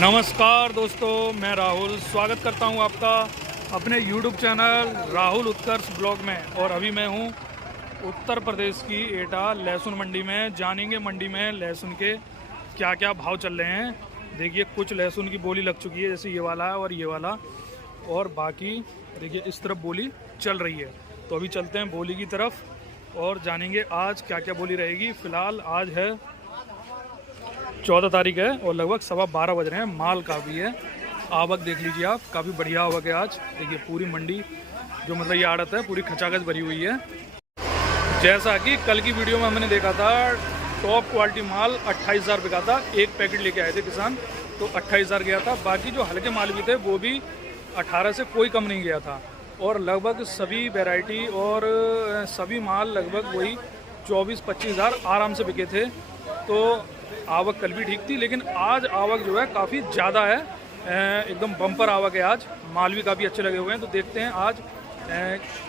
नमस्कार दोस्तों, मैं राहुल स्वागत करता हूं आपका अपने YouTube चैनल राहुल उत्कर्ष ब्लॉग में। और अभी मैं हूं उत्तर प्रदेश की एटा लहसुन मंडी में। जानेंगे मंडी में लहसुन के क्या क्या भाव चल रहे हैं। देखिए, कुछ लहसुन की बोली लग चुकी है, जैसे ये वाला और ये वाला, और बाकी देखिए इस तरफ बोली चल रही है। तो अभी चलते हैं बोली की तरफ और जानेंगे आज क्या क्या बोली रहेगी। फ़िलहाल आज है 14 तारीख है और लगभग 12:15 बज रहे हैं। माल काफ़ी है, आवक देख लीजिए आप, काफ़ी बढ़िया आवक है आज। देखिए पूरी मंडी जो मतलब ये आड़त है पूरी खचाखच भरी हुई है। जैसा कि कल की वीडियो में हमने देखा था, टॉप क्वालिटी माल 28,000 बिका था। एक पैकेट लेके आए थे किसान, तो 28,000 गया था। बाकी जो हल्के माल भी थे वो भी 18 से कोई कम नहीं गया था। और लगभग सभी वैरायटी और सभी माल लगभग वही 24-25,000 आराम से बिके थे। तो आवक कल भी ठीक थी, लेकिन आज आवक जो है काफ़ी ज़्यादा है, एकदम बम्पर आवक है आज। माल भी काफ़ी अच्छे लगे हुए हैं। तो देखते हैं आज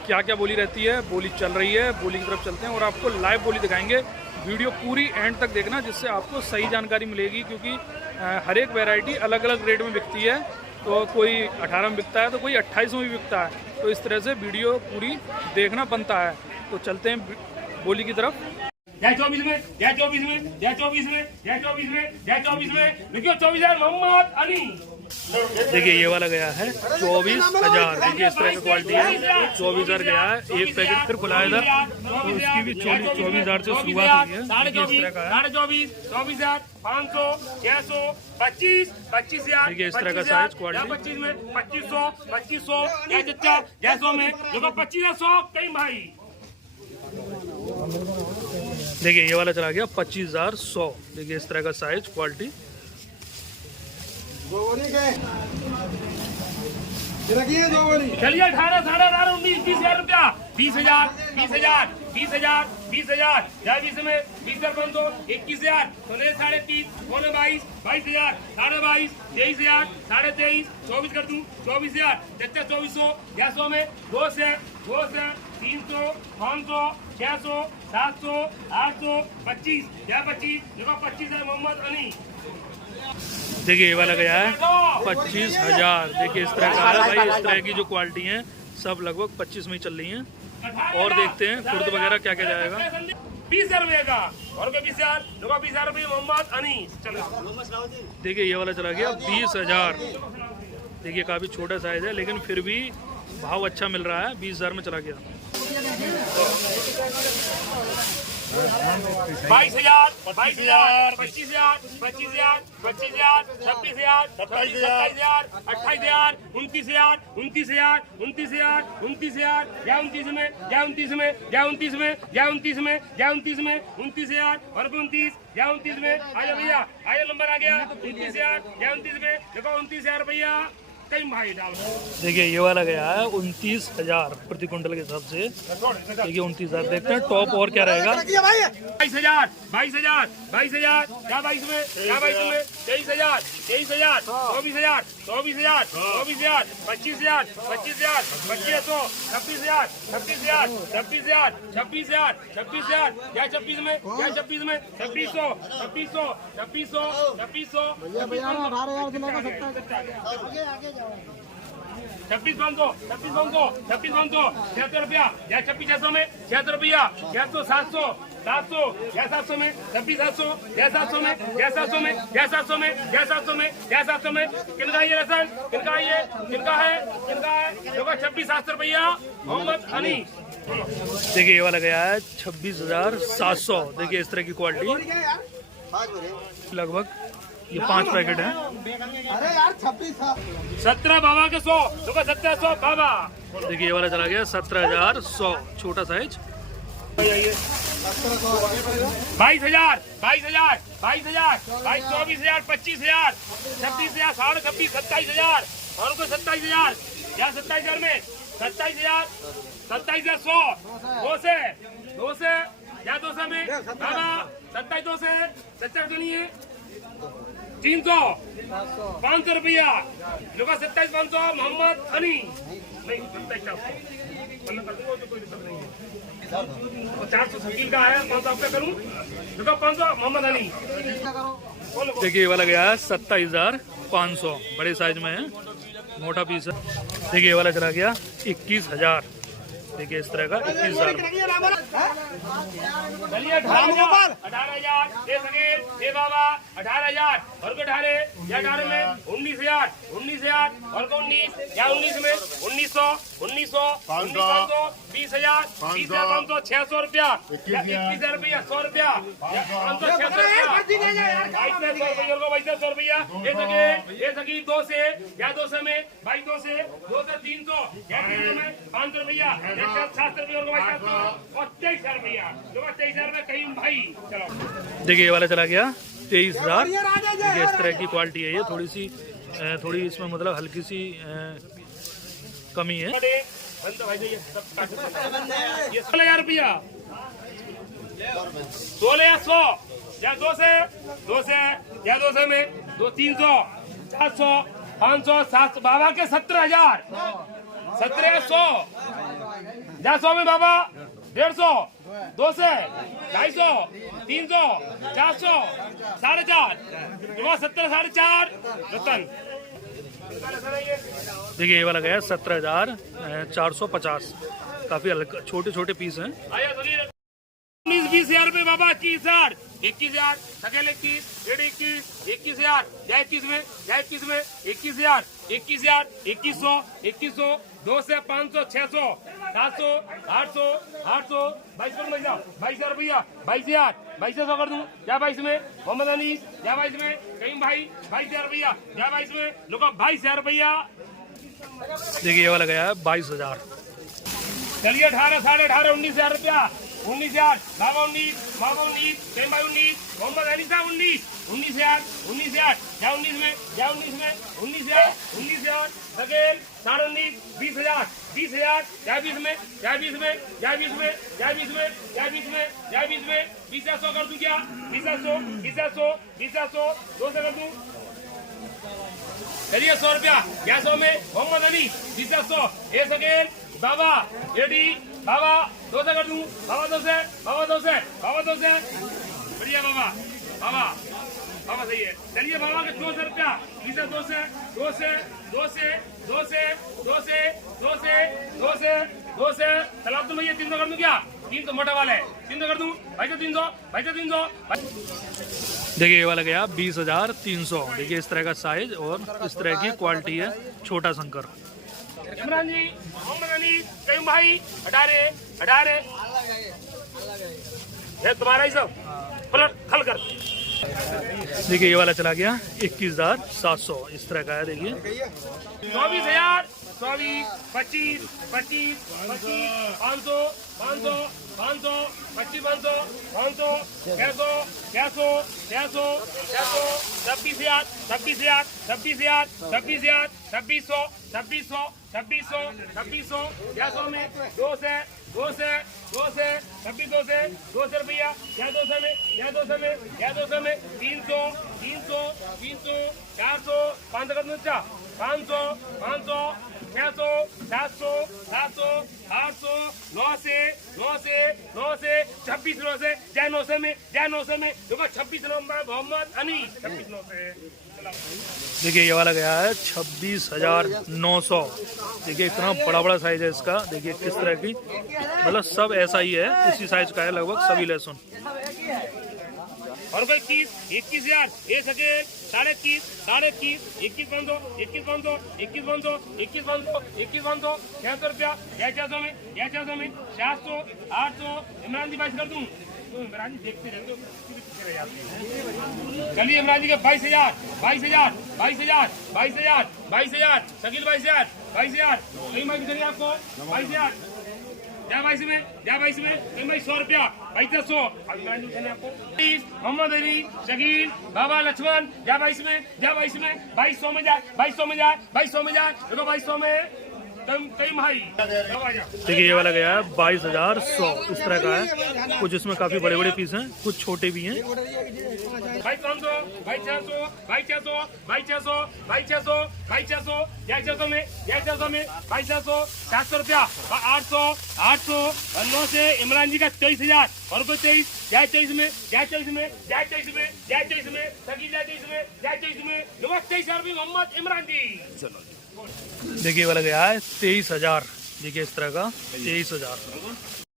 क्या क्या बोली रहती है। बोली चल रही है, बोली की तरफ चलते हैं और आपको लाइव बोली दिखाएंगे। वीडियो पूरी एंड तक देखना, जिससे आपको सही जानकारी मिलेगी, क्योंकि हर एक वैरायटी अलग अलग रेट में बिकती है। तो कोई 18 में बिकता है तो कोई 28 में भी बिकता है। तो इस तरह से वीडियो पूरी देखना बनता है। तो चलते हैं बोली की तरफ। 24 में, 24 में, 24 में, 24 में, 24 में, देखियो 24,000 मोहम्मद अली। देखिए ये वाला गया है 24,000। देखिए इस तरह की क्वालिटी है। 24,000 गया है। एक पैकेट फिर खुला है इधर, तो उसकी भी 24,000 से शुरुआत हुई है। 24,000, 500, 600, 25,000। देखिए इस तरह का साइज क्वालिटी। 25 में 2500, या चच्चा 600 में देखो 2500 कहीं भाई। देखिए ये वाला चला गया 25,100। देखिए इस तरह का साइज क्वालिटी। चलिए 18, 18, 19, 20,000 रुपया, 20,000, 20,000, 20,000, 20,000, 20 में 20,500, 21,000, 30, 22,000, 22,000, 22,500, 23,000, 23,500, 24 कर दूं, 24,000, चच्चा 2400, 600 में 2 से 300, 500, 600, 700, 800, 25, या 25, देखो 25,000 मोहम्मद अली। देखिए ये वाला गया है 25,000। देखिए इस तरह का है भाई। इस तरह की जो क्वालिटी है सब लगभग 25 में ही चल रही हैं। और देखते हैं खुर्द वगैरह क्या क्या जाएगा। 20,000 रुपये का और 20,000, देखो 20,000 रुपये मोहम्मद अनी। चलो देखिए ये वाला चला गया 20,000। देखिए काफ़ी छोटा साइज है, लेकिन फिर भी भाव अच्छा मिल रहा है। 20,000 में चला गया। 22,000, 22,000, 25,000, 25,000, 25,000, 26,000, 27,000, 28,000, 29,000, 29,000, 29,000, 29,000, या 29 में, या 29 में, या 29 में, या 29 में, या 29 में, 29,000 और 29, या 29 में। आया भैया, आया नंबर आ गया 29,000, या 29 में, देखो 29,000 रुपया कई भाई डाल। देखिए ये वाला गया है 29,000 प्रति क्विंटल के हिसाब से। देखिए 29,000। देखते हैं टॉप और क्या रहेगा। 22,000, 22,000, 22,000, क्या 22 में, क्या 22 में, 23,000, 23,000, 24,000, 24,000, 24,000, 25,000, 25,000, 25,000, 26,000, 26,000, 26,000, 26,000, 26,000, क्या 26 में, क्या 26 में, 2600, 2600, 2600, 2600, 26,500, 26,500, 26,500, 76 रुपया, या 26,600 में, 76 रुपया, 600, 700, 700, या 700 में, 26,700, या 700 में, या 700 में, या 700 में, या 700 में, या 700 में। किनका ये रसन, किनका ये, किनका है, किनका है, देखो 26,700 रुपया मोहम्मद अली। देखिए ये वाला गया है 26,700। देखिए इस तरह की क्वालिटी। लगभग ये 5 पैकेट हैं। अरे यार 26 था। 17 बाबा के 100, देखो 1700 बाबा। देखिए ये वाला चला गया 17,100, छोटा साइज। 22,000, 22,000, 22,000, 24,000, 25,000, 26,000, 26,500, 27,000 और को 27,000, या 27,000 में, 27,000, 27,100, 2 से, या 200 में, बाबा 27, 2 से, 70 तो नहीं है, 300, 500 रुपया, देखो 27,500 मोहम्मद अली। नहीं 27,400 कर दूंगा, तो कोई दिक्कत नहीं है। 400 शकील का है, 500 आपका करूँ, देखो 500 मोहम्मद अली। देखिए ये वाला गया है 27,500, बड़े साइज में है, मोटा पीस है। देखिए ये वाला चला गया 21,000। देखिए इस तरह का 21,000। चलिए 18,000 ये बाबा 18,000 और को 18 में 19,000 और को 19 या 19 में 1900 20,000 500 600 रुपया 21,000 रुपया 100 रुपया 500 600 रुपया 100 रुपया ये सकी 2 से या 2 से में भाई 2 से 300 या 300 में 500 रुपया 700 रुपया और 23,000 रुपया 23,000 में कहीं भाई। चलो देखिए ये वाला चला गया 23,000। देखिए इस तरह की क्वालिटी है ये, थोड़ी इसमें मतलब हल्की सी कमी है। 16,000 रुपया 16 या 100 या 2 से या 2 से में 300 400 500 700 बाबा के 17,000 17 या 100 या 100 में बाबा 150 2 से 250 300 400 4.5 17 4.5 रतन। देखिए ये वाला गया 17,450। काफी हल्का, छोटे छोटे पीस हैं। 19-20,000 रुपए बाबा 21,000 21,000 सकेल 21 21 21,000 या 21 में 21,000 2100 2 से 500 600 700 800 22,000 रुपया 22,000 कर दूं या 22 में मोहम्मद अनीस या 22 में कहीं भाई 22,000 रुपया या 22 में लोग 22,000 रुपया। देखिए ये वाला गया है 22,000। चलिए 18 18.5 19,000 रुपया 19,000 बाबा 19 कहीं भाई 19 मोहम्मद अनीसा 19,000 या 19 में 19,000 सकेल 19.5 20,000 या 20 में 20 कर दूं क्या 20,000 2 से कर दूं। चलिए 100 रुपया या 100 में मोहम्मद अली 20,000 ये सकेल बाबा एडी बाबा 2 से कर दूं बाबा 2 से बढ़िया बाबा सही है। चलिए बाबा के 200 रुपया 2 से सलाम तुम भैया 300 कर दूं क्या 300 मोटा वाला है 300 कर दूं भाई तो 300 देखिए ये वाला गया 20,300। देखिए इस तरह का साइज और इस तरह की क्वालिटी है, छोटा शंकर। इमरान जी मोहम्मद अली कहीं भाई 18 ये तुम्हारा ही सब पलट खल कर। देखिए ये वाला चला गया 21,700। इस तरह का है। देखिए 24,000 24 25 25 500 500 500 25 500 500 600 600 600 26,000 26,000 26,000 26,000 2600 2600 2600 2600 या 100 में 2 से 26 2 से रुपया या 200 में 300 400 500 कर दूं 500 600 700 800 9 से 26 9 से जय 900 में देखो 26 नंबर मोहम्मद अनीस 26 9 से। देखिए ये वाला गया है 26,900। देखिए इतना बड़ा साइज है इसका। देखिए किस तरह की, मतलब सब ऐसा ही है, इसी साइज का है लगभग सभी लहसुन। और कोई 21,000 ये सके 21,500 21,500 600 रुपया या 400 में 700 800 इमरान जी 22 कर दूं इमरान जी देखते रहते हो। चलिए इमरान जी के 22,000 शकील 22,000 कहीं मैं चलिए आपको 22,000 या 22 में कहीं भाई 100 रुपया 2200 आपको मोहम्मद अली शकील बाबा लक्ष्मण या 22 में 2200 में जाए 2200 में जाए देखो 2200 में कहीं भाई। देखिए ये वाला गया है 22,100। इस तरह का है। कुछ इसमें काफी बड़े पीस हैं, कुछ छोटे भी हैं। भाई 500, भाई 600, भाई 600, भाई 600, भाई 600, भाई 600, यह 600 में, यह 600 में, भाई 700, 700 रुपया, 800, 800, और 9 से इमरान जी का 23,000 और कोई 23, यह 23 में, यह 23 में, यह 23 में, यह 23 में, सकील 23 में, यह 23 में, 23,000 रुपये मोहम्मद इमरान जी। देखिए वाला गया है 23,000। देखिए इस तरह का 23,000।